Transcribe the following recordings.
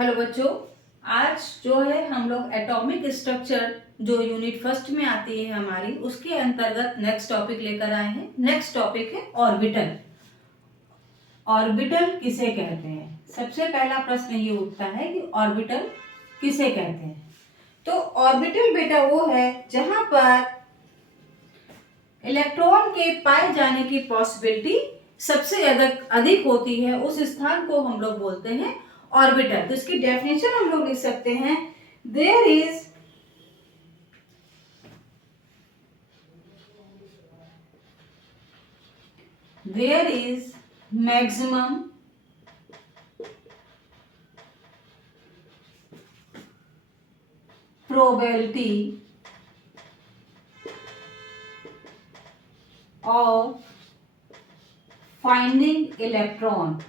Hello बच्चों, आज जो है हम लोग एटॉमिक स्ट्रक्चर जो यूनिट फर्स्ट में आती है हमारी, उसके अंतर्गत नेक्स्ट टॉपिक लेकर आए हैं। नेक्स्ट टॉपिक है ऑर्बिटल। ऑर्बिटल किसे कहते हैं? सबसे पहला प्रश्न ये उठता है कि ऑर्बिटल किसे कहते हैं। तो ऑर्बिटल बेटा वो है जहां पर इलेक्ट्रॉन के पाए जाने की पॉसिबिलिटी सबसे अधिक होती है, उस स्थान को हम लोग बोलते हैं ऑर्बिटल। तो इसकी डेफिनेशन हम लोग लिख सकते हैं, there is maximum probability of finding electron।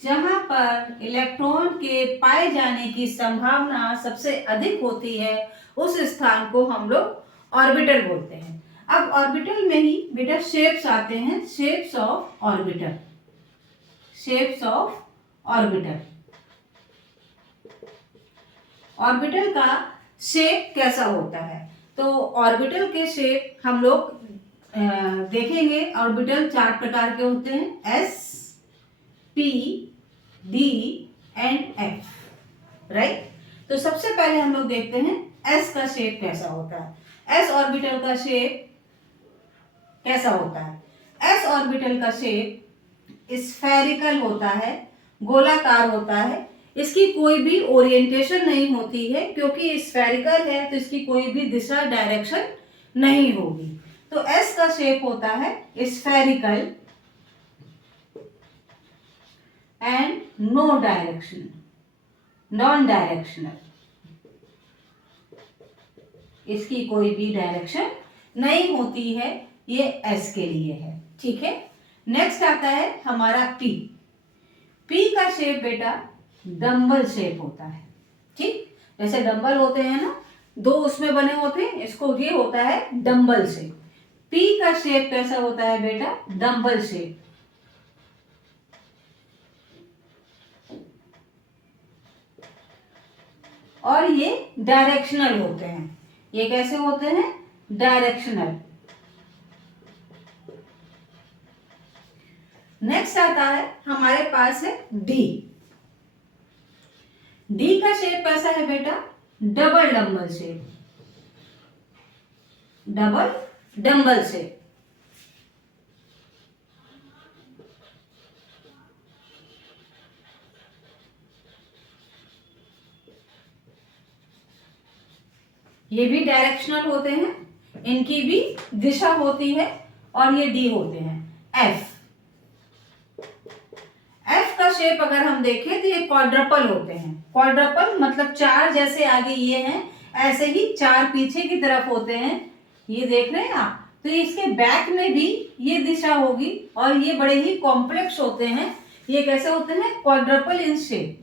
जहां पर इलेक्ट्रॉन के पाए जाने की संभावना सबसे अधिक होती है, उस स्थान को हम लोग ऑर्बिटल बोलते हैं। अब ऑर्बिटल में ही बेटा शेप्स आते हैं, shapes of orbital. Shapes of orbital, orbital का शेप कैसा होता है? तो ऑर्बिटल के शेप हम लोग देखेंगे। ऑर्बिटल 4 प्रकार के होते हैं, S, P, D and F, right. तो सबसे पहले हम लोग देखते हैं एस का शेप कैसा होता है। एस ऑर्बिटल का शेप कैसा होता है? एस ऑर्बिटल का शेप स्फेरिकल होता है, गोलाकार होता है। इसकी कोई भी ओरिएंटेशन नहीं होती है, क्योंकि स्फेरिकल है तो इसकी कोई भी दिशा डायरेक्शन नहीं होगी। तो एस का शेप होता है spherical and no direction, non directional. इसकी कोई भी डायरेक्शन नहीं होती है, ये एस के लिए है, ठीक है। नेक्स्ट आता है हमारा पी। पी का शेप बेटा डंबल शेप होता है, ठीक। जैसे डंबल होते हैं ना, 2 उसमें बने होते हैं, इसको ये होता है डंबल शेप। पी का शेप कैसा होता है बेटा? Dumbbell shape. और ये डायरेक्शनल होते हैं। ये कैसे होते हैं? डायरेक्शनल। नेक्स्ट आता है हमारे पास है डी। डी का शेप कैसा है बेटा? Double dumbbell shape, double dumbbell shape. ये भी डायरेक्शनल होते हैं, इनकी भी दिशा होती है। और ये डी होते हैं। एफ, एफ का शेप अगर हम देखें तो ये क्वाड्रपल होते हैं। क्वाड्रपल मतलब 4 जैसे आगे ये हैं, ऐसे ही 4 पीछे की तरफ होते हैं। ये देख रहे हैं आप? तो इसके बैक में भी ये दिशा होगी, और ये बड़े ही कॉम्प्लेक्स होते हैं। ये कैसे होते हैं? Quadruple in shape.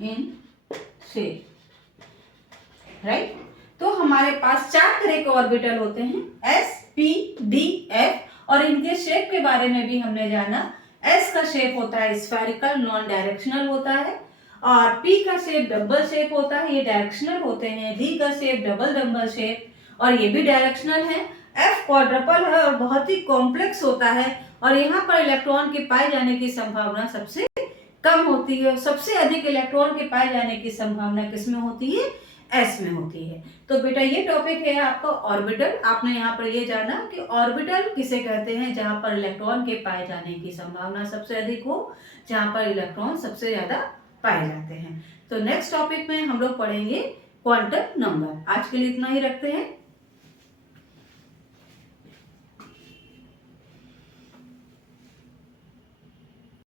In shape, right. तो हमारे पास 4 तरह के ऑर्बिटल होते हैं, एस, पी, डी, एफ। और इनके शेप के बारे में भी हमने जाना। एस का शेप होता है स्फेरिकल, नॉन डायरेक्शनल होता है। और पी का शेप डबल शेप होता है, ये डायरेक्शनल होते हैं। डी का शेप डबल डबल शेप, और ये भी डायरेक्शनल है। एफ क्वाड्रपल है और बहुत ही कॉम्प्लेक्स होता है, और यहाँ पर इलेक्ट्रॉन के पाए जाने की संभावना सबसे कम होती है। सबसे अधिक इलेक्ट्रॉन के पाए जाने की संभावना किसमें होती है? एस में होती है। तो बेटा ये टॉपिक है आपका ऑर्बिटल। आपने यहाँ पर ये जाना कि ऑर्बिटल किसे कहते हैं, जहां पर इलेक्ट्रॉन के पाए जाने की संभावना सबसे अधिक हो, जहां पर इलेक्ट्रॉन सबसे ज्यादा पाए जाते हैं। तो नेक्स्ट टॉपिक में हम लोग पढ़ेंगे क्वांटम नंबर। आज के लिए इतना ही रखते हैं।